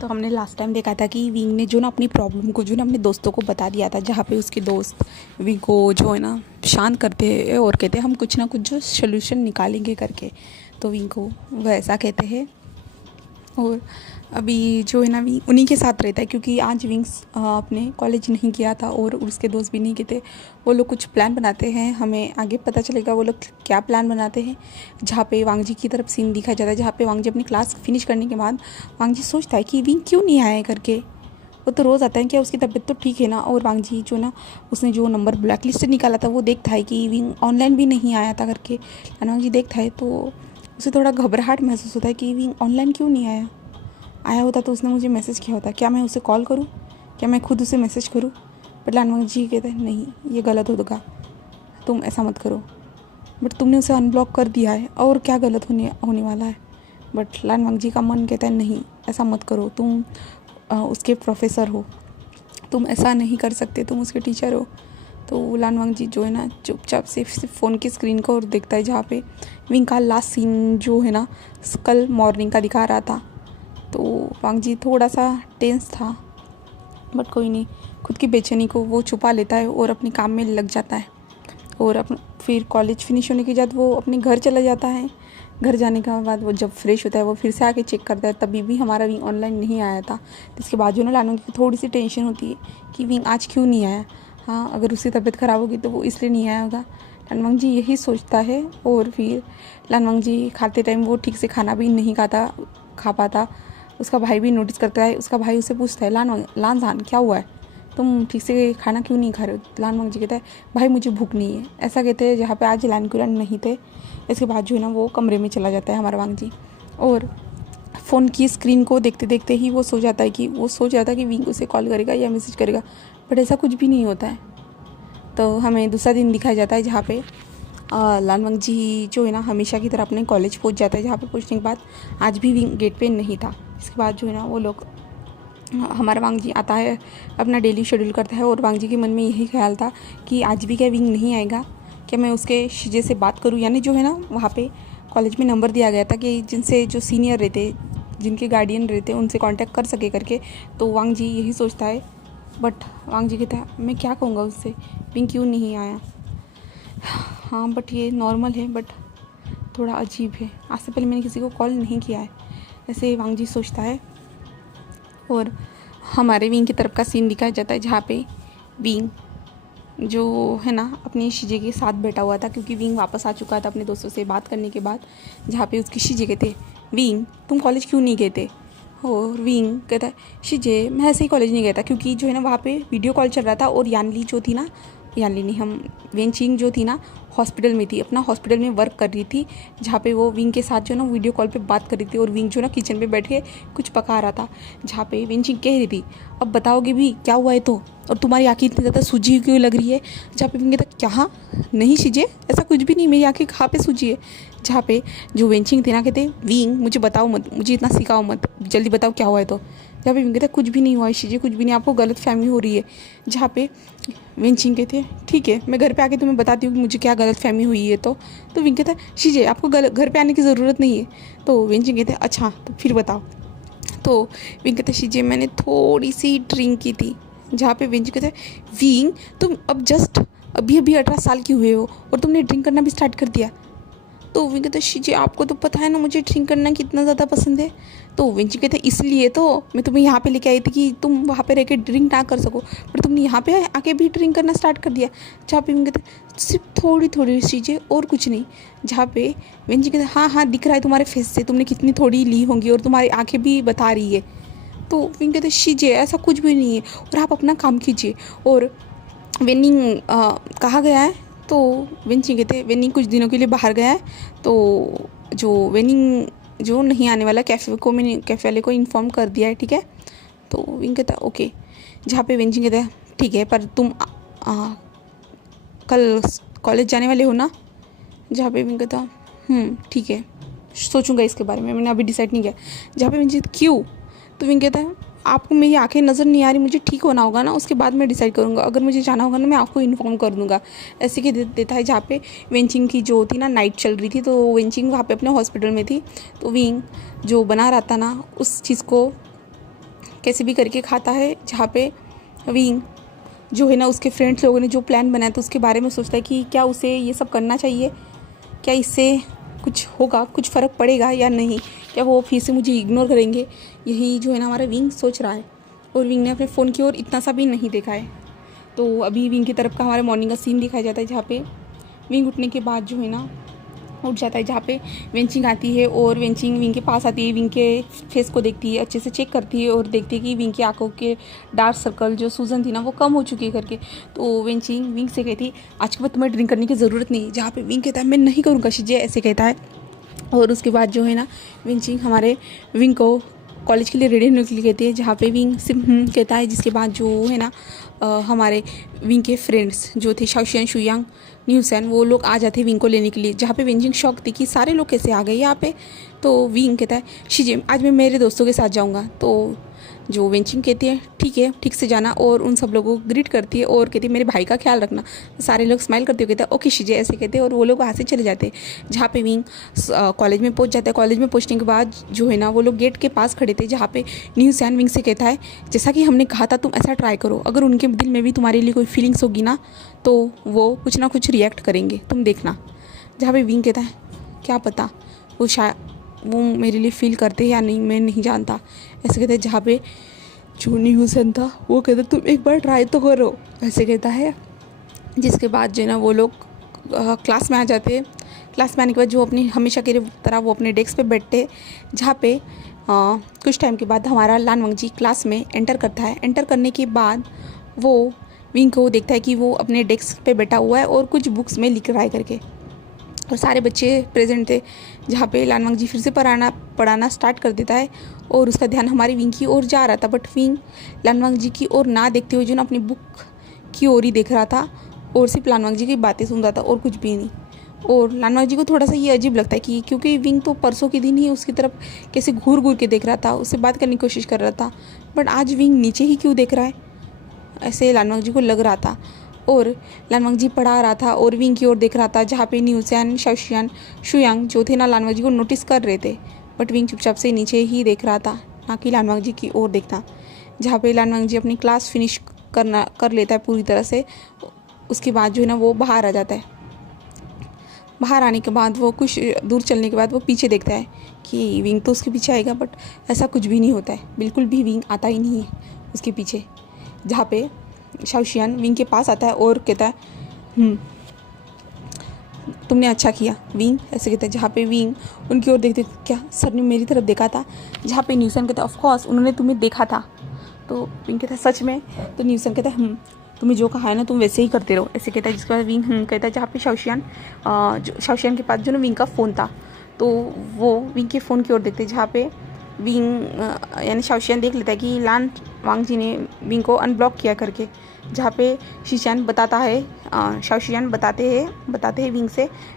तो हमने last time देखा था कि विंग ने जो ना अपनी प्रॉब्लम को जो ना अपने दोस्तों को बता दिया था, जहाँ पे उसके दोस्त विंग को जो है ना शांत करते हैं और कहते हैं हम कुछ ना कुछ जो सोल्यूशन निकालेंगे करके। तो विंग को वैसा कहते हैं। और अभी जो है ना विंग उन्हीं के साथ रहता है, क्योंकि आज विंग्स अपने कॉलेज नहीं गया था और उसके दोस्त भी नहीं गए थे। वो लोग कुछ प्लान बनाते हैं, हमें आगे पता चलेगा वो लोग क्या प्लान बनाते हैं। जहाँ पे वांगजी की तरफ सीन दिखाया जाता है, जहाँ पे वांगजी अपनी क्लास फिनिश करने के बाद वांगजी सोचता है कि विंग क्यों नहीं आया करके। वो तो रोज़ आता है, क्या उसकी तबीयत तो ठीक है ना। और वांगजी जो ना उसने जो नंबर ब्लैक लिस्ट से निकाला था वो देखता है कि विंग ऑनलाइन भी नहीं आया था करके। वांगजी देखता है तो उसे थोड़ा घबराहट महसूस होता है कि विंग ऑनलाइन क्यों नहीं आया होता तो उसने मुझे मैसेज किया होता। क्या मैं उसे कॉल करूँ, क्या मैं खुद उसे मैसेज करूँ। बट लानवांग जी कहते हैं नहीं, ये गलत होगा, तुम ऐसा मत करो। बट तुमने उसे अनब्लॉक कर दिया है और क्या गलत होने वाला है। बट लानवांग जी का मन कहता है नहीं, ऐसा मत करो, तुम उसके प्रोफेसर हो, तुम ऐसा नहीं कर सकते, तुम उसके टीचर हो। तो लानवांग जी जो है ना चुपचाप से सिर्फ फ़ोन की स्क्रीन को और देखता है, जहाँ पे विंग का लास्ट सीन जो है ना कल मॉर्निंग का दिखा रहा था। तो वांगजी थोड़ा सा टेंस था, बट कोई नहीं, खुद की बेचैनी को वो छुपा लेता है और अपने काम में लग जाता है। और फिर कॉलेज फिनिश होने के बाद वो अपने घर चला जाता है। घर जाने के बाद वो जब फ्रेश होता है वो फिर से आके चेक करता है, तभी भी हमारा विंग ऑनलाइन नहीं आया था। इसके बाद जो ना लानवांग की थोड़ी सी टेंशन होती है कि विंग आज क्यों नहीं आया। हाँ, अगर उसकी तबीयत ख़राब होगी तो वो इसलिए नहीं आया होगा। लानवांग जी यही सोचता है। और फिर लानवांग जी खाते टाइम वो ठीक से खाना भी नहीं खा पाता। उसका भाई भी नोटिस करता है। उसका भाई उसे पूछता है लानजान क्या हुआ है, तुम ठीक से खाना क्यों नहीं खा रहे हो। लानवांग जी कहता है भाई मुझे भूख नहीं है, ऐसा कहते हैं। जहाँ पे आज लानकुरान नहीं थे, इसके बाद जो है ना वो कमरे में चला जाता है हमारा वांग जी। और फ़ोन की स्क्रीन को देखते देखते ही वो सोच जाता है कि विंग उसे कॉल करेगा या मैसेज करेगा। बट ऐसा कुछ भी नहीं होता है। तो हमें दूसरा दिन दिखाया जाता है, जहाँ पे लानवांग जी जो है ना हमेशा की तरह अपने कॉलेज पहुंच जाता है। जहाँ पे पहुंचने के बाद आज भी विंग गेट पे नहीं था। इसके बाद जो है ना वो लोग हमारा वांग जी आता है, अपना डेली शेड्यूल करता है। और वांग जी के मन में यही ख्याल था कि आज भी क्या विंग नहीं आएगा, क्या मैं उसके शीजे से बात करूं। यानी जो है ना वहाँ पे कॉलेज में नंबर दिया गया था कि जिनसे जो सीनियर रहते, जिनके गार्डियन रहते, उनसे कांटेक्ट कर सके करके। तो वांग जी यही सोचता है। बट वांग जी कहता है मैं क्या कहूँगा उससे, विंग क्यों नहीं आया। हाँ बट ये नॉर्मल है, बट थोड़ा अजीब है, आज से पहले मैंने किसी को कॉल नहीं किया है, ऐसे वांग जी सोचता है। और हमारे विंग की तरफ का सीन दिखाया जाता है, जहाँ पे विंग जो है ना अपनी शीजे के साथ बैठा हुआ था, क्योंकि विंग वापस आ चुका था अपने दोस्तों से बात करने के बाद। जहाँ पे उसकी शीजे कहते विंग तुम कॉलेज क्यों नहीं गए थे। और विंग कहता है शीजे मैं ऐसे ही कॉलेज नहीं गया था, क्योंकि जो है ना वहाँ पे वीडियो कॉल चल रहा था और यानली जो थी ना, यानली नहीं, हम वेनचिंग जो थी ना हॉस्पिटल में थी, अपना हॉस्पिटल में वर्क कर रही थी। जहाँ पे वो विंग के साथ जो ना वीडियो कॉल पे बात कर रही थी। और विंग जो ना किचन पे बैठ के कुछ पका रहा था। जहाँ पे वेनचिंग कह रही थी अब बताओगे भी क्या हुआ है तो, और तुम्हारी आँखें इतनी ज़्यादा सूजी क्यों लग रही है। जहाँ पे विंग कहता क्या नहीं शीजे ऐसा कुछ भी नहीं, मेरी आँखें कहाँ पे सूजी है। जहाँ पे जो वेनचिंग थे ना कहते विंग मुझे बताओ मत, मुझे इतना सिखाओ मत, जल्दी बताओ क्या हुआ है तो। जहाँ पे विंग कहता कुछ भी नहीं हुआ है शीजे, कुछ भी नहीं, आपको गलत फहमी हो रही है। जहाँ पे वेनचिंग कहते ठीक है मैं घर पे आके तुम्हें बताती हूँ कि मुझे क्या गलत फहमी हुई है तो विंग कहता है शीजे आपको घर पे आने की ज़रूरत नहीं है। तो वेनचिंग कहते अच्छा तो फिर बताओ। तो विंग कहते शीजे मैंने थोड़ी सी ड्रिंक की थी। जहाँ पे वेनचिंग कहते विंग तुम अब जस्ट अभी अभी 18 साल की हुए हो और तुमने ड्रिंक करना भी स्टार्ट कर दिया। तो विंग कहते शीजे आपको तो पता है ना मुझे ड्रिंक करना कितना ज़्यादा पसंद है। तो विंचिंग कहते इसलिए तो मैं तुम्हें यहाँ पे लेके आई थी कि तुम वहाँ पे रह के ड्रिंक ना कर सको, पर तुमने यहाँ पे आके भी ड्रिंक करना स्टार्ट कर दिया। जहाँ पे विंग कहते सिर्फ थोड़ी थोड़ी चीज़ें और कुछ नहीं। जहाँ पे विंचिंग कहते हाँ हाँ दिख रहा है तुम्हारे फेस से तुमने कितनी थोड़ी ली होंगी और तुम्हारी आँखें भी बता रही है। तो विंग कहते शीजे ऐसा कुछ भी नहीं है और आप अपना काम कीजिए। और वेनिंग कहाँ गया है। तो वेनचिंग कहते वेनिंग कुछ दिनों के लिए बाहर गया है। तो जो वेनिंग जो नहीं आने वाला मैंने कैफ़े वाले को इन्फॉर्म कर दिया है, ठीक है। तो विंग कहता ओके। जहाँ पे वेनचिंग कहता है ठीक है पर तुम कल कॉलेज जाने वाले हो ना। जहाँ पे विंग कहता ठीक है सोचूंगा इसके बारे में, मैंने अभी डिसाइड नहीं किया। जहाँ पे वेनचिंग क्यों। तो विंग कहता है आपको मेरी आंखें नज़र नहीं आ रही, मुझे ठीक होना होगा ना, उसके बाद मैं डिसाइड करूँगा, अगर मुझे जाना होगा ना मैं आपको इन्फॉर्म कर दूँगा। ऐसे कि देता है। जहाँ पे वेनचिंग की जो थी ना नाइट चल रही थी, तो वेनचिंग वहाँ पे अपने हॉस्पिटल में थी। तो विंग जो बना रहा था ना उस चीज़ को कैसे भी करके खाता है, जहाँ पे विंग जो है ना उसके फ्रेंड्स लोगों ने जो प्लान बनाया था उसके बारे में सोचता है कि क्या उसे ये सब करना चाहिए, क्या इससे कुछ होगा, कुछ फ़र्क पड़ेगा या नहीं, क्या वो फिर से मुझे इग्नोर करेंगे। यही जो है ना हमारा विंग सोच रहा है। और विंग ने अपने फ़ोन की ओर इतना सा भी नहीं देखा है। तो अभी विंग की तरफ का हमारे मॉर्निंग का सीन दिखाया जाता है, जहाँ पे विंग उठने के बाद जो है ना उठ जाता है, जहाँ पे वेंचिंग आती है और वेंचिंग विंग के पास आती है, विंग के फेस को देखती है, अच्छे से चेक करती है और देखती है कि विंग की आंखों के डार्क सर्कल जो सूजन थी ना वो कम हो चुकी है करके। तो वेंचिंग विंग से कहती है आज के बाद तुम्हें ड्रिंक करने की ज़रूरत नहीं, जहाँ पे विंग कहता है मैं नहीं करूँगा शिजे, ऐसे कहता है। और उसके बाद जो है ना वेंचिंग हमारे विंग को कॉलेज के लिए रेडी होने के लिए कहती है, जहाँ पे विंग सिर्फ कहता है। जिसके बाद जो है ना हमारे विंग के फ्रेंड्स जो थे शाओशियन, शुयांग, न्यूसन, वो लोग आ जाते हैं विंग को लेने के लिए, जहाँ पे वेंचिंग शॉक थी कि सारे लोग कैसे आ गए यहाँ पे। तो विंग कहता है शिजे आज मैं मेरे दोस्तों के साथ जाऊँगा। तो जो वेंचिंग कहती है ठीक है, ठीक से जाना, और उन सब लोगों को ग्रीट करती है और कहती है मेरे भाई का ख्याल रखना। सारे लोग स्माइल करते हुए कहते हैं ओके शिजे, ऐसे कहते हैं और वो लोग वहाँ से चले जाते हैं। जहाँ पे विंग कॉलेज में पहुँच जाता है। कॉलेज में पहुँचने के बाद जो है ना वो लोग गेट के पास खड़े थे, जहाँ पे न्यूसन विंग से कहता है जैसा कि हमने कहा था तुम ऐसा ट्राई करो, अगर उनके दिल में भी तुम्हारे लिए कोई फीलिंग्स होगी ना तो वो कुछ ना कुछ रिएक्ट करेंगे, तुम देखना। जहाँ पे विंग कहता है क्या पता वो मेरे लिए फील करते या नहीं, मैं नहीं जानता, ऐसे कहते हैं। जहाँ पे जो न्यूसन था वो कहता तुम एक बार ट्राई तो करो, ऐसे कहता है। जिसके बाद जो है ना वो लोग क्लास में आ जाते हैं। क्लास में आने के बाद जो अपनी हमेशा की तरह वो अपने डेस्क पे बैठते, जहाँ पे कुछ टाइम के बाद हमारा लानवंग जी क्लास में एंटर करता है। एंटर करने के बाद वो विंग को देखता है कि वो अपने डेस्क पे बैठा हुआ है और कुछ बुक्स में लिख रहा है करके, और सारे बच्चे प्रेजेंट थे। जहाँ पे लानवंग जी फिर से पढ़ाना स्टार्ट कर देता है और उसका ध्यान हमारी विंग की ओर जा रहा था, बट विंग लानवंग जी की ओर ना देखते हुए जो ना अपनी बुक की ओर ही देख रहा था और सिर्फ लानवंग जी की बातें सुन रहा था और कुछ भी नहीं। और लानवंग जी को थोड़ा सा ये अजीब लगता है कि क्योंकि विंग तो परसों के दिन ही उसकी तरफ कैसे घूर घूर के देख रहा था, उससे बात करने की कोशिश कर रहा था, बट आज विंग नीचे ही क्यों देख रहा है, ऐसे लानवंग जी को लग रहा था। और लानवंग जी पढ़ा रहा था और विंग की ओर देख रहा था, जहाँ पे न्यूसन, शाओशियन, शुयांग जो थे ना लानवंग जी को नोटिस कर रहे थे, बट विंग चुपचाप से नीचे ही देख रहा था, ना कि लानवंग जी की ओर देखना। जहाँ पे लानवंग जी अपनी क्लास फिनिश कर लेता है पूरी तरह से। उसके बाद जो है ना वो बाहर आ जाता है। बाहर आने के बाद वो कुछ दूर चलने के बाद वो पीछे देखता है कि विंग तो उसके पीछे आएगा, बट ऐसा कुछ भी नहीं होता है, बिल्कुल भी विंग आता ही नहीं है उसके पीछे। जहाँ पे शाओशियन विंग के पास आता है और कहता है तुमने अच्छा किया विंग, ऐसे कहता है। जहाँ पे विंग उनकी ओर देखते क्या सर ने मेरी तरफ देखा था, जहाँ पे न्यूसन कहता है ऑफ कोर्स उन्होंने तुम्हें देखा था। तो विंग कहता है सच में? तो न्यूसन कहता है तुम्हें जो कहा है ना तुम वैसे ही करते रहो, ऐसे कहता है। जिसके बाद विंग कहता है। जहाँ पे शाओशियन के पास जो ना विंग का फ़ोन था, तो वो विंग के फ़ोन की ओर देखते, जहाँ पे विंग यानी शाओशियन देख लेता है कि लानवंग जी ने विंग को अनब्लॉक किया करके। जहाँ पे शीशान बताता है, शाओशियन बताते हैं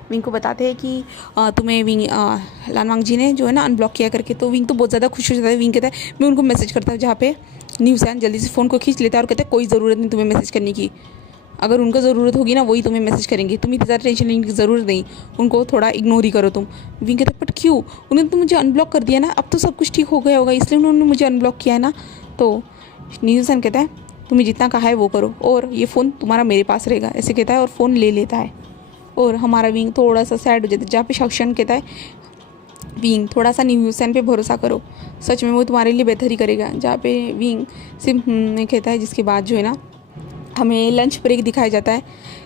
विंग को बताते हैं कि तुम्हें विंग लानवंग जी ने जो है ना अनब्लॉक किया करके। तो विंग तो बहुत ज़्यादा खुश हो जाता है। विंग कहता है मैं उनको मैसेज करता हूँ, जहाँ पे न्यूसन जल्दी से फ़ोन को खींच लेता है और कहता है कोई ज़रूरत नहीं तुम्हें मैसेज करने की, अगर उनको ज़रूरत होगी ना वही तुम्हें मैसेज करेंगे, तुम्हें इतना ज़्यादा टेंशन लेने की ज़रूरत नहीं, उनको थोड़ा इग्नोर ही करो तुम। विंग कहता है बट क्यों, उन्होंने तो मुझे अनब्लॉक कर दिया ना, अब तो सब कुछ ठीक हो गया होगा इसलिए उन्होंने मुझे अनब्लॉक किया है ना। तो न्यूसन कहता है तुम्हें जितना कहा है वो करो और ये फ़ोन तुम्हारा मेरे पास रहेगा, ऐसे कहता है और फ़ोन ले लेता है। और हमारा विंग थोड़ा सा सैड हो जाता है, जहाँ पे शाओशियन कहता है विंग थोड़ा सा न्यूसन पे भरोसा करो, सच में वो तुम्हारे लिए बेहतर ही करेगा। जहाँ पे विंग सिर्फ कहता है। जिसके बाद जो है ना हमें लंच ब्रेक दिखाया जाता है,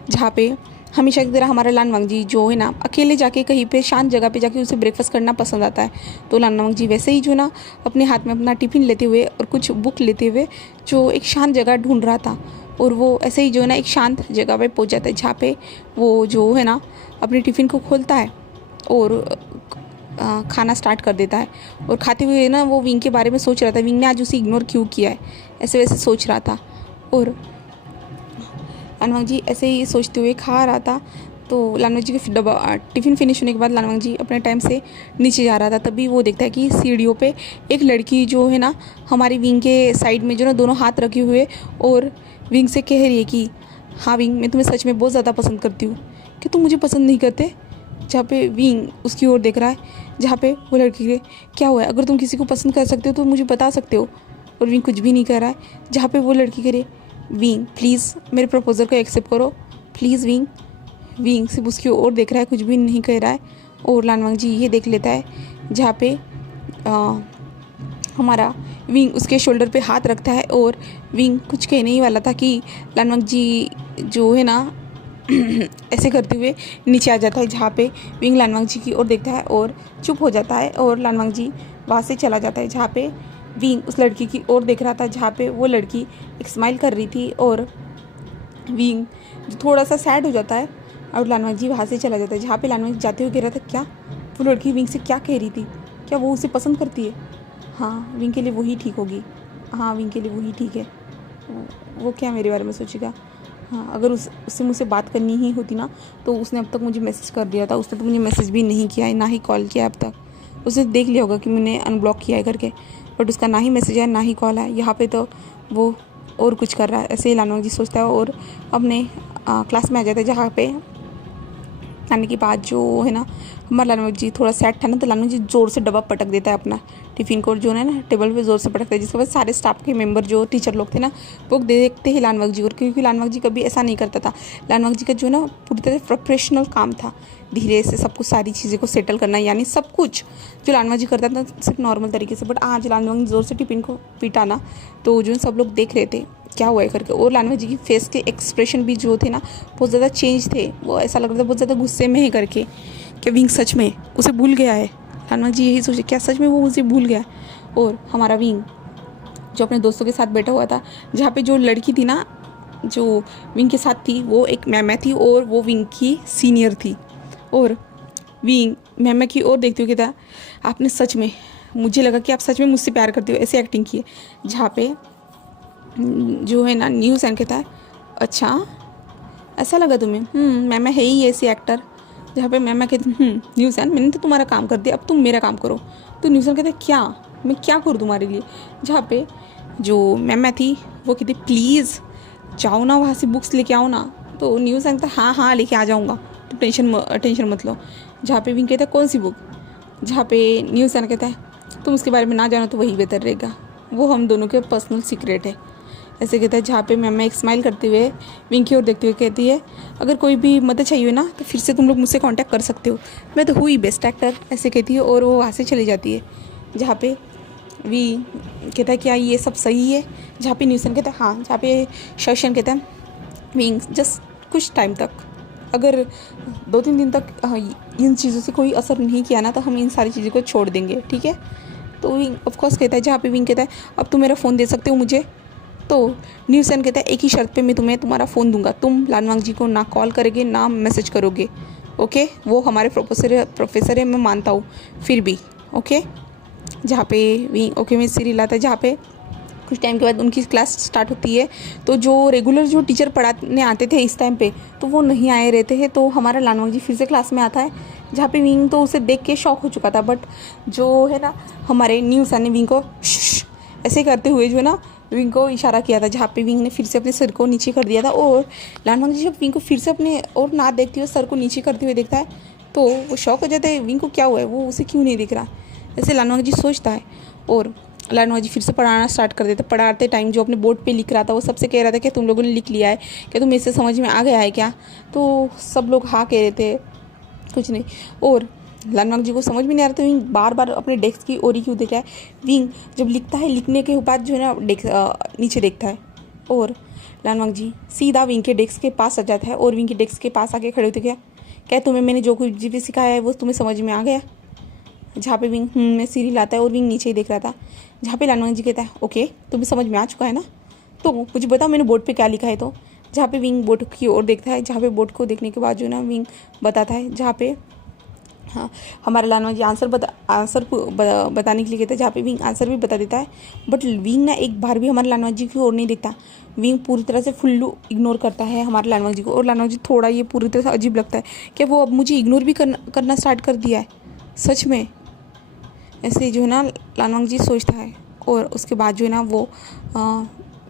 जहाँ पे हमेशा की तरह हमारा लानवंग जी जो है ना अकेले जाके कहीं पे शांत जगह पे जाके उसे ब्रेकफास्ट करना पसंद आता है। तो लानवंग जी वैसे ही जो ना अपने हाथ में अपना टिफ़िन लेते हुए और कुछ बुक लेते हुए जो एक शांत जगह ढूंढ रहा था, और वो ऐसे ही जो है ना एक शांत जगह पे पहुंच जाता है, जहाँ पे वो जो है ना अपने टिफ़िन को खोलता है और खाना स्टार्ट कर देता है। और खाते हुए ना वो विंग के बारे में सोच रहा था, विंग ने आज उसे इग्नोर क्यों किया है, ऐसे वैसे सोच रहा था। और लानवंग जी ऐसे ही सोचते हुए खा रहा था। तो लानवंग जी के टिफ़िन फिनिश होने के बाद लानवंग जी अपने टाइम से नीचे जा रहा था, तभी वो देखता है कि सीढ़ियों पे एक लड़की जो है ना हमारी विंग के साइड में जो ना दोनों हाथ रखे हुए और विंग से कह रही है कि हाँ विंग मैं तुम्हें सच में बहुत ज़्यादा पसंद करती हूँ, कि तुम मुझे पसंद नहीं करते। जहाँ पे विंग उसकी ओर देख रहा है, जहाँ पे वो लड़की क्या हुआ है, अगर तुम किसी को पसंद कर सकते हो तो मुझे बता सकते हो, और विंग कुछ भी नहीं कर रहा है। जहाँ पे वो लड़की कह रही विंग प्लीज़ मेरे प्रपोजल को एक्सेप्ट करो प्लीज़ विंग। विंग सिर्फ उसकी ओर देख रहा है, कुछ भी नहीं कह रहा है। और लानवांग जी ये देख लेता है जहाँ पे हमारा विंग उसके शोल्डर पे हाथ रखता है और विंग कुछ कहने ही वाला था कि लानवांग जी जो है ना ऐसे करते हुए नीचे आ जाता है। जहाँ पे विंग लानवांग जी की ओर देखता है और चुप हो जाता है और लानवांग जी वहाँ से चला जाता है। जहाँ पे विंग उस लड़की की ओर देख रहा था जहाँ पे वो लड़की एक स्माइल कर रही थी और विंग थोड़ा सा सैड हो जाता है और लानवांग जी वहाँ से चला जाता है। जहाँ पे लानवांग जी जाते हुए कह रहा था क्या वो लड़की विंग से क्या कह रही थी, क्या वो उसे पसंद करती है? हाँ विंग के लिए वही ठीक होगी, हाँ विंग के लिए वही ठीक है। वो क्या मेरे बारे में सोचेगा? हाँ अगर उससे मुझसे बात करनी ही होती ना तो उसने अब तक मुझे मैसेज कर दिया था। उसने तो मुझे मैसेज भी नहीं किया है, ना ही कॉल किया अब तक। उसने देख लिया होगा कि मैंने अनब्लॉक किया है करके, बट उसका ना ही मैसेज है ना ही कॉल है। यहाँ पे तो वो और कुछ कर रहा है, ऐसे ही लानवांग जी सोचता है और अपने क्लास में आ जाता है। जहाँ पे आने के बाद जो है ना हमारा लानवांग जी थोड़ा सैड था ना, तो लानवांग जी ज़ोर से डब्बा पटक देता है अपना टिफ़िन को, जो है ना टेबल पे ज़ोर से पटकता है। जिसके बाद सारे स्टाफ के मेंबर जो टीचर लोग थे ना वो देखते ही लानवांग जी को, क्योंकि लानवांग जी कभी ऐसा नहीं करता था। लानवांग जी का जो ना पूरी तरह प्रोफेशनल काम था, धीरे से सब कुछ सारी चीज़ें को सेटल करना, यानी सब कुछ जो लानवांग जी करता था सिर्फ नॉर्मल तरीके से। बट आज लानवांग ज़ोर से टिफ़िन को पीटा ना तो जो सब लोग देख रहे थे क्या हुआ है करके। और लानवांग जी की फेस के एक्सप्रेशन भी जो थे ना बहुत ज़्यादा चेंज थे, वो ऐसा लग रहा था बहुत ज़्यादा गुस्से में है करके कि विंग सच में उसे भूल गया है। लानवांग जी यही सोचे क्या सच में वो उसे भूल गया है। और हमारा विंग जो अपने दोस्तों के साथ बैठा हुआ था, जहाँ पे जो लड़की थी ना जो विंग के साथ थी वो एक मैम थी और वो विंग की सीनियर थी। और विंग मैम की ओर देखते हुए कहता आपने सच में, मुझे लगा कि आप सच में मुझसे प्यार करते हो, ऐसे एक्टिंग की है। जहाँ पे जो है ना न्यूज़ एंड कहता है अच्छा ऐसा लगा तुम्हें, मैम है ही ऐसी एक्टर। जहाँ पे मैम कहती न्यूज़ एंड मैंने तो तुम्हारा काम कर दिया, अब तुम मेरा काम करो। तो न्यूज़ एंड कहते क्या मैं क्या करूँ तुम्हारे लिए? जहाँ पे जो मैम थी वो कहती प्लीज़ जाओ ना वहाँ से बुक्स लेके आओ ना। तो न्यूज़ एंड हाँ हाँ लेके आ जाऊँगा, तो टेंशन मत लो। जहाँ पे विंग कहता है कौन सी बुक? जहाँ पे न्यूज़ एंड कहता है तुम उसके बारे में ना जानो तो वही बेहतर रहेगा, वो हम दोनों के पर्सनल सीक्रेट है, ऐसे कहता है। जहाँ पे मैम एक स्माइल करते हुए विंग की ओर देखते हुए कहती है अगर कोई भी मदद चाहिए ना तो फिर से तुम लोग मुझसे कांटेक्ट कर सकते हो, मैं तो हुई बेस्ट एक्टर, ऐसे कहती है और वो वहाँ से चली जाती है। जहाँ पे वी कहता है क्या ये सब सही है? जहाँ पे न्यूसन कहता है हाँ। जहाँ पे शशन कहता है विंग जस्ट कुछ टाइम तक, अगर 2-3 दिन तक इन चीज़ों से कोई असर नहीं किया ना तो हम इन सारी चीज़ों को छोड़ देंगे, ठीक है? तो विंग ऑफकोर्स कहता है। जहाँ पे विंग कहता है अब तुम मेरा फ़ोन दे सकते हो मुझे? तो न्यूसन कहता है एक ही शर्त पे मैं तुम्हें तुम्हारा फ़ोन दूंगा, तुम लानवांग जी को ना कॉल करोगे ना मैसेज करोगे, ओके? वो हमारे प्रोफेसर है मैं मानता हूँ फिर भी, ओके? जहाँ पे भी ओके में सीरी लाता है। जहाँ पे कुछ टाइम के बाद उनकी क्लास स्टार्ट होती है तो जो रेगुलर जो टीचर पढ़ाने आते थे इस टाइम पे तो वो नहीं आए रहते हैं। तो हमारा लानवांग जी फिर से क्लास में आता है। जहाँ पे विंग तो उसे देख के शॉक हो चुका था, बट जो है ना हमारे न्यूज़ ने विंग को ऐसे करते हुए जो है ना विंग को इशारा किया था। जहाँ पे विंग ने फिर से अपने सर को नीचे कर दिया था और लानवांग जी जब विंग को फिर से अपने और ना देखते हुए सर को नीचे करते हुए देखता है तो वो शॉक हो जाता है विंग को क्या हुआ है, वो उसे क्यों नहीं दिख रहा, ऐसे लानवांग जी सोचता है। और लानवांग जी फिर से पढ़ाना स्टार्ट कर देता। पढ़ाते टाइम जो अपने बोर्ड पे लिख रहा था वो सबसे कह रहा था कि तुम लोगों ने लिख लिया है, क्या तुम्हें इससे समझ में आ गया है क्या? तो सब लोग हाँ कह रहे थे, कुछ नहीं। और लानवांग जी को समझ में नहीं आ रहा था विंग बार बार अपने डेस्क की ओर ही क्यों देख रहा है। विंग जब लिखता है लिखने के बाद जो है ना नीचे देखता है और लानवांग जी सीधा विंग के डेस्क के पास आ जाता है और विंग के डेस्क के पास आके खड़े होते क्या तुम्हें मैंने जो कुछ भी सिखाया है वो तुम्हें समझ में आ गया? जहाँ पे विंग में सिर हिलाता है और विंग नीचे ही देख रहा था। जहाँ पे लानवांग जी कहता है ओके तुम्हें समझ में आ चुका है ना, तो मुझे बताओ मैंने बोर्ड पे क्या लिखा है। तो जहाँ पे विंग बोर्ड की ओर देखता है, जहाँ पे बोर्ड को देखने के बाद जो ना विंग बताता है। जहाँ पे हाँ हमारा लानवांग जी आंसर बताने के लिए कहता है। जहाँ पे विंग आंसर भी बता देता है, बट विंग ना एक बार भी हमारे लानवांग जी की ओर नहीं देखता। विंग पूरी तरह से फुल्लू इग्नोर करता है हमारे लानवांग जी को। और लानवांग जी थोड़ा ये पूरी तरह से अजीब लगता है कि वो अब मुझे इग्नोर भी करना स्टार्ट कर दिया है सच में, ऐसे जो है ना लानवांग जी सोचता है। और उसके बाद जो है ना वो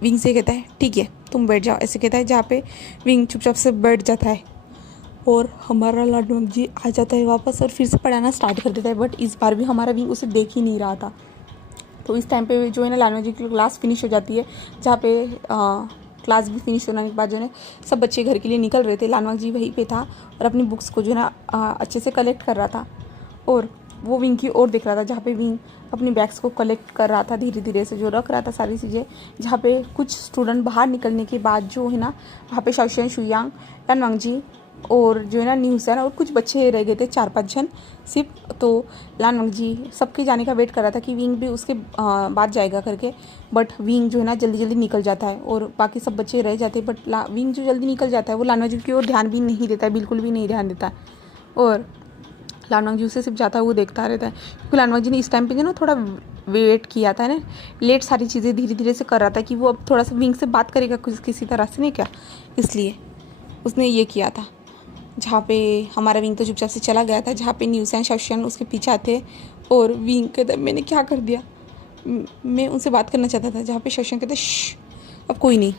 विंग से कहता है ठीक है तुम बैठ जाओ, ऐसे कहता है। जहाँ पे विंग चुपचाप से बैठ जाता है और हमारा लानवांग जी आ जाता है वापस और फिर से पढ़ाना स्टार्ट कर देता है। बट इस बार भी हमारा विंग उसे देख ही नहीं रहा था। तो इस टाइम पे जो है ना लानवा जी की क्लास फिनिश हो जाती है, जहाँ पे क्लास भी फिनिश होने के बाद जो है सब बच्चे घर के लिए निकल रहे थे। लानवा जी वहीं पे था और अपनी बुक्स को जो है ना अच्छे से कलेक्ट कर रहा था और वो विंग की ओर देख रहा था, जहाँ पे विंग अपनी बैग्स को कलेक्ट कर रहा था धीरे धीरे से, जो रख रहा था सारी चीज़ें। जहाँ पे कुछ स्टूडेंट बाहर निकलने के बाद जो है ना वहाँ पे शाओशियन, शुयांग, लानवांग जी और जो है ना न्यूसन और कुछ बच्चे रह गए थे, 4-5 जन सिर्फ। तो लानवांग जी सबके जाने का वेट कर रहा था कि विंग भी उसके बाद जाएगा करके, बट विंग जो है ना जल्दी जल्दी निकल जाता है और बाकी सब बच्चे रह जाते हैं। बट विंग जो जल्दी निकल जाता है वो लानवांग जी की ओर ध्यान भी नहीं देता है, बिल्कुल भी नहीं ध्यान देता है और लानवांग जी उसे सिर्फ जाता है वो देखता रहता है। क्योंकि लानवांग जी ने इस टाइम पे जो ना थोड़ा वेट किया था ना, लेट सारी चीज़ें धीरे धीरे से कर रहा था कि वो अब थोड़ा सा विंग से बात करेगा किसी तरह से, नहीं क्या, इसलिए उसने ये किया था। जहाँ पे हमारा विंग तो चुपचाप से चला गया था, जहाँ पे न्यूसन, शाओशियन उसके पीछे आते और विंग कहता मैंने क्या कर दिया, मैं उनसे बात करना चाहता था। जहाँ पे शाओशियन कहता अब कोई नहीं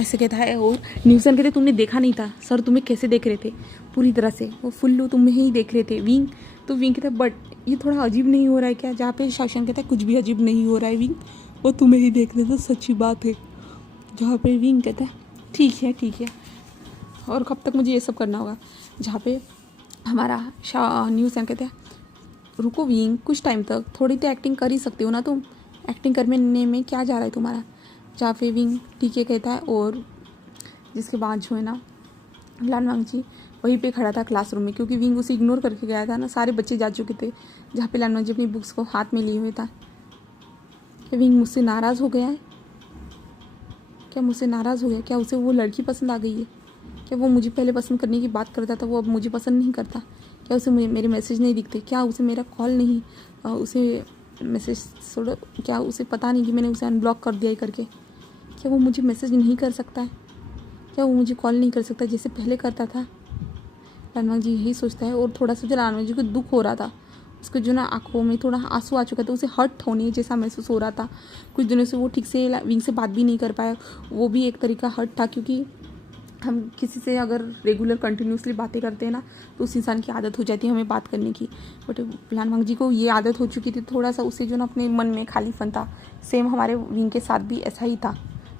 ऐसे कहता है और न्यूसन कहते तुमने देखा नहीं था सर, तुम्हें कैसे देख रहे थे पूरी तरह से, वो फुल्लू तुम्हें ही देख रहे थे विंग। तो विंग कहता है बट ये थोड़ा अजीब नहीं हो रहा है क्या? जहाँ पे शाओशियन कहता है कुछ भी अजीब नहीं हो रहा है विंग, वो तुम्हें ही देख रहे थे, सच्ची बात है। जहाँ पे विंग कहता है ठीक है और कब तक मुझे ये सब करना होगा। जहाँ पे हमारा न्यूसन कहते हैं रुको विंग, कुछ टाइम तक थोड़ी तो एक्टिंग कर ही सकते हो ना तुम, एक्टिंग करने में क्या जा रहा है तुम्हारा। जहाँ पे विंग ठीक है कहता है और जिसके बाद जो है ना लानवांग जी वहीं पे खड़ा था क्लासरूम में, क्योंकि विंग उसे इग्नोर करके गया था ना, सारे बच्चे जा चुके थे। जहाँ पे लानवांग जी अपनी बुक्स को हाथ में लिए हुए था। क्या विंग मुझसे नाराज़ हो गया है? क्या मुझसे नाराज़ हो गया? क्या उसे वो लड़की पसंद आ गई है? क्या वो मुझे पहले पसंद करने की बात करता था, वो अब मुझे पसंद नहीं करता? क्या उसे मेरे मैसेज नहीं दिखते? क्या उसे मेरा कॉल नहीं, उसे मैसेज छोड़ो, क्या उसे पता नहीं कि मैंने उसे अनब्लॉक कर दिया है करके? क्या वो मुझे मैसेज नहीं कर सकता है? क्या वो मुझे कॉल नहीं कर सकता जैसे पहले करता था? लानवांग जी यही सोचता है और थोड़ा सा जो लानवांग जी को दुख हो रहा था, उसको जो ना आंखों में थोड़ा आंसू आ चुका था, उसे हर्ट होने जैसा महसूस हो रहा था। कुछ दिनों से वो ठीक से विंग से बात भी नहीं कर पाया, वो भी एक तरीका हर्ट था, क्योंकि हम किसी से अगर रेगुलर कंटिन्यूसली बातें करते हैं ना तो उस इंसान की आदत हो जाती है हमें बात करने की। बट लानवांग जी को ये आदत हो चुकी थी, थोड़ा सा उसे जो ना अपने मन में खालीपन था। सेम हमारे विंग के साथ भी ऐसा ही था,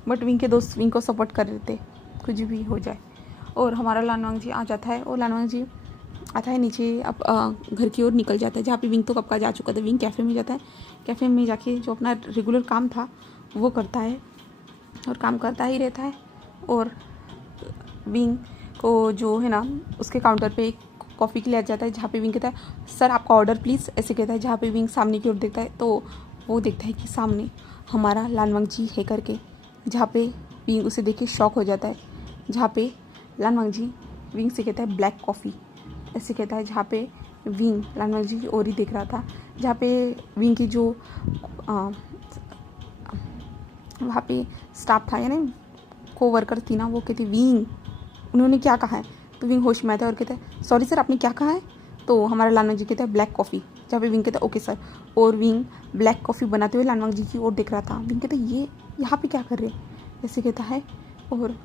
बट विंग के दोस्त विंग को सपोर्ट कर रहे थे कुछ भी हो जाए। और हमारा लानवांग जी आ जाता है और लानवांग जी आता है नीचे, अब घर की ओर निकल जाता है। जहाँ पे विंग तो कब का जा चुका था। विंग कैफ़े में जाता है, कैफ़े में जाके जो अपना रेगुलर काम था वो करता है और काम करता ही रहता है। और विंग को जो है ना उसके काउंटर पे एक कॉफ़ी के लिए आ जाता है, जहाँ पे विंग कहता है सर आपका ऑर्डर प्लीज़, ऐसे कहता है। जहाँ पे विंग सामने की ओर देखता है तो वो देखता है कि सामने हमारा लानवांग जी है करके। जहाँ पे विंग उसे देख के शॉक हो जाता है। जहाँ पे लानवांग जी विंग से कहता है ब्लैक कॉफ़ी, ऐसे कहता है। जहाँ पे विंग लानवांग जी की ओर ही देख रहा था। जहाँ पे विंग की जो वहाँ पे स्टाफ था यानी को वर्कर थी ना, वो कहती विंग उन्होंने क्या कहा है? तो विंग होश में आता है और कहता है सॉरी सर आपने क्या कहा है? तो हमारा लानवांग जी कहता है ब्लैक कॉफ़ी। जहाँ पे विंग कहता है ओके सर। और विंग ब्लैक कॉफ़ी बनाते हुए लानवांग जी की ओर देख रहा था। विंग कहता है ये यहाँ पे क्या कर रहे हैं, ऐसे कहता है। और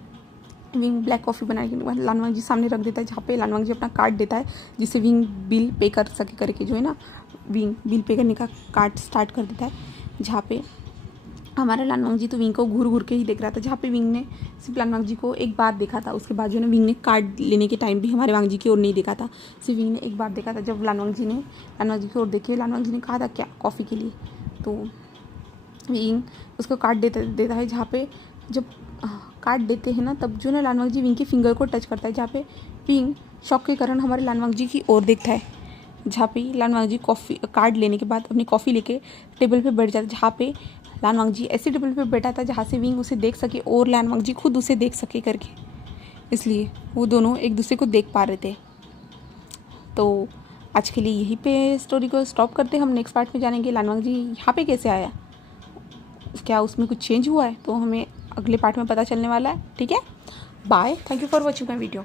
विंग ब्लैक कॉफ़ी बनाने के बाद लानवांग जी सामने रख देता है, जहाँ पे लानवांग जी अपना कार्ड देता है जिससे विंग बिल पे कर सके करके, जो है ना विंग बिल पे करने का कार्ड स्टार्ट कर देता है। जहाँ पे हमारा लानवांग जी तो विंग को घूर घूर के ही देख रहा था। जहाँ पे विंग ने सिर्फ लानवांग जी को एक बार देखा था, उसके बाद जो है ना विंग ने कार्ड लेने के टाइम भी हमारे वांग जी की ओर नहीं देखा था, सिर्फ विंग ने एक बार देखा था। जब लानवांग जी ने लानवांग जी की ओर देखे, लानवांग जी ने कहा था क्या कॉफ़ी के लिए, तो विंग उसको कार्ड देता है। जहाँ पे जब कार्ड देते हैं ना तब जो ना लानवांग जी विंग के फिंगर को टच करता है। जहाँ पे विंग शॉक के कारण हमारे लानवांग जी की ओर देखता है। जहाँ पे लानवांग जी कॉफ़ी कार्ड लेने के बाद अपनी कॉफ़ी लेके टेबल पे बैठ जाता है। जहाँ पे लानवांग जी ऐसे टेबल पे बैठा था जहाँ से विंग उसे देख सके और लानवांग जी खुद उसे देख सके करके, इसलिए वो दोनों एक दूसरे को देख पा रहे थे। तो आज के लिए यहीं पे स्टोरी को स्टॉप करते हैं। हम नेक्स्ट पार्ट में जानेंगे लानवांग जी यहाँ पे कैसे आया, क्या उसमें कुछ चेंज हुआ है, तो हमें अगले पार्ट में पता चलने वाला है। ठीक है, bye, thank you for watching my video.